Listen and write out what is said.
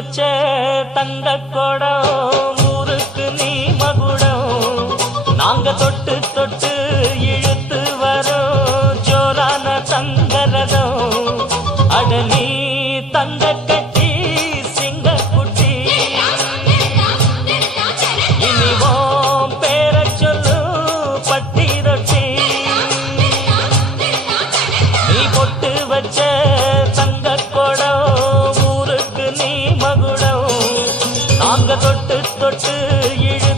வச்ச தங்க கொடம் ஊருக்கு நீ மகுடம் நாங்க தொட்டு தொட்டு இழுத்து வரோம் ஜோரான தங்கரதம் அட நீ தங்க கட்டி சிங்க குட்டி இனிவோம் பேர சொல்லு பட்டி ரொட்டி நீ பொட்டு வச்ச தங்க கொடம் ஊருக்கு நீ மகுடம் நாங்க தொட்டு தொட்டு இழு